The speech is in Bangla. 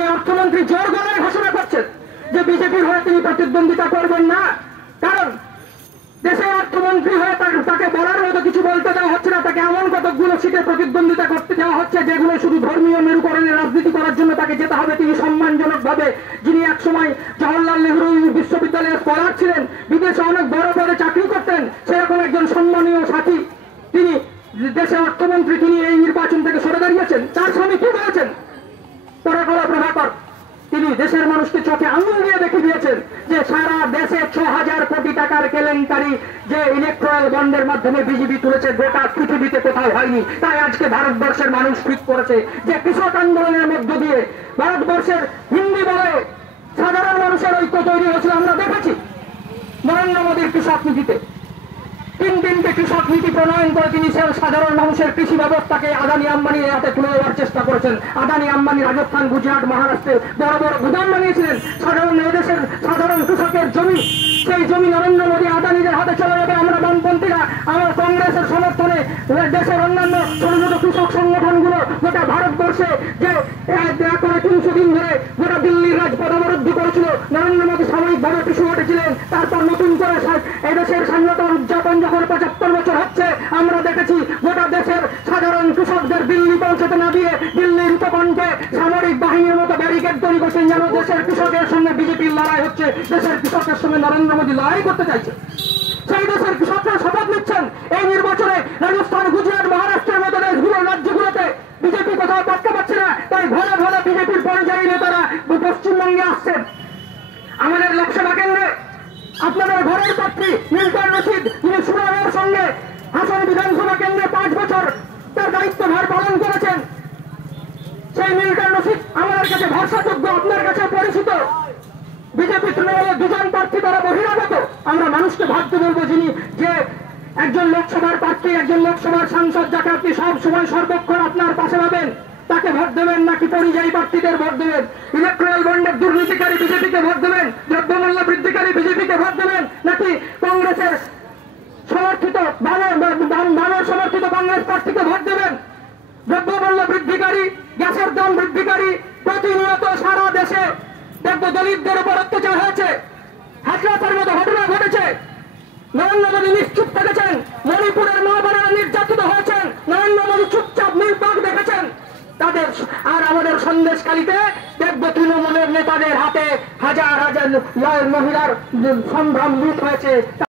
যে অর্থমন্ত্রী জোর গলায় ঘোষণা করছেন যে বিজেপির হয়ে তিনি প্রতিদ্বন্দ্বিতা করবেন না, কারণ দেশের অর্থমন্ত্রী হয়ে তাকে বলার মতো কিছু বলতে দেওয়া হচ্ছে না, তাকে এমন কতগুলো সিটে প্রতিদ্বন্দ্বিতা করতে দেওয়া হচ্ছে যেগুলো শুধু ধর্মীয় মেরুকরণের রাজনীতি করার জন্য তাকে যেতে হবে। তিনি সম্মানজনক ভাবে, যিনি একসময় জওহরলাল নেহরু বিশ্ববিদ্যালয়ের স্কলার ছিলেন, বিদেশে অনেক বড় পদে চাকরি করতেন, সেরকম একজন সম্মানীয় সাথী তিনি দেশের অর্থমন্ত্রী, তিনি এই নির্বাচন থেকে সরে দাঁড়িয়েছেন। তার স্বামী কি বলেছেন? পরাকলা প্রভাকর তিনি দেশের মানুষকে চোখে আঙুল দিয়ে দেখে দিয়েছেন যে সারা দেশে ৬,০০০ কোটি টাকার কেলেঙ্কারি যে ইলেকট্রাল বন্ডের মাধ্যমে বিজেপি তুলেছে গোটা পৃথিবীতে কোথাও হয়নি। তাই আজকে ভারতবর্ষের মানুষ ঠিক করেছে যে কৃষক আন্দোলনের মধ্য দিয়ে ভারতবর্ষের হিন্দি বলে সাধারণ মানুষের ঐক্য তৈরি হয়েছিল। আমরা দেখেছি নরেন্দ্র মোদীর কৃষক নীতিতে ৩টি কৃষক নীতি প্রণয়ন করে তিনি সাধারণ মানুষের কৃষি ব্যবস্থাকে আদানি আম্বানির হাতে তুলে দেওয়ার চেষ্টা করেছেন। আদানি আম্বানি রাজস্থান, গুজরাট, মহারাষ্ট্রের বড় বড় গুদাম বানিয়েছিলেন। সাধারণ এদেশের সাধারণ কৃষকের জমি, সেই জমি নরেন্দ্র মোদী আদানিদের হাতে চলে যাবে। আমরা বামপন্থীরা আমার কংগ্রেসের সমর্থনে দেশের অন্যান্য ছোট ছোট কৃষক সংগঠনগুলো গোটা ভারতবর্ষে যে ৩০০ দিন ধরে গোটা দিল্লির রাজপথ অবরুদ্ধ করেছিল, নরেন্দ্র মোদী সাময়িকভাবে পিছু হটেছিলেন। তারপর নতুন করে এদেশের স্বাধীনতা উদযাপন যখন ৭৫ বছর হচ্ছে, আমরা দেখেছি গোটা দেশের সাধারণ কৃষকদের দিল্লি পৌঁছতে না দিয়ে দিল্লির উপকণ্ঠে সামরিক বাহিনীর মতো ব্যারিকেড তৈরি করছেন, যেন দেশের কৃষকের সঙ্গে বিজেপির লড়াই হচ্ছে, দেশের কৃষকের সঙ্গে নরেন্দ্র মোদী লড়াই করতে চাইছে। সেই দেশের কৃষকরা শপথ নিচ্ছেন এই নির্বাচনে রাজস্থান, গুজরাট, মহারাষ্ট্রের মতো দেশগুলোর রাজ্যগুলোতে বিজেপি কোথাও পাত্তা পাচ্ছে না, তাই ঘরে ঘরে বিজেপির পরিযায়ী নেতারা পশ্চিমবঙ্গে আসছেন। আমাদের লোকসভা কেন্দ্রে আপনাদের ঘরের পাত্রী মিল্টন রশিদ, যিনি সুনামের সঙ্গে হাসন বিধানসভা কেন্দ্রে ৫ বছর তার দায়িত্বভার পালন করেছেন, সেই মিল্টন রশিদ আমাদের কাছে ভরসাযোগ্য, আপনার কাছে পরিচিত। বিজেপি তৃণমূলের ২জন প্রার্থী তারা বহিরাগত। আমরা মানুষকে ভাবতে বলবো, যিনি যে একজন লোকসভার প্রার্থী, একজন লোকসভার সাংসদ, যাকে আপনি সব সময় সর্বক্ষণ আপনার পাশে পাবেন, তাকে ভোট দেবেন নাকি পরিযায়ী প্রার্থীদের ভোট দেবেন? ইলেকট্রাল বন্ডের দুর্নীতিকারী বিজেপিকে ভোট দেবেন, দ্রব্যমূল্য বৃদ্ধিকারী বিজেপিকে ভোট দেবেন, নাকি কংগ্রেসের সমর্থিত বামের সমর্থিত কংগ্রেস প্রার্থীকে ভোট দেবেন? দ্রব্যমূল্য বৃদ্ধিকারী, গ্যাসের দাম বৃদ্ধিকারী, প্রতিনিয়ত সারা দেশে দেখবো দলিতদের উপর অত্যাচার হয়েছে, হাসরাতের মতো ঘটনা ঘটেছে। নরেন্দ্র মোদী নিশ্চুপ থেকেছেন। মণিপুরের মা বোনেরা নির্যাতিত হয়েছেন, নরেন্দ্র মোদী চুপচাপ নির্বাক দেখেছেন তাদের। আর আমাদের সন্দেশখালীতে দেখবো তৃণমূলের নেতাদের হাতে হাজার হাজার মহিলার সম্ভ্রম লুট হয়েছে।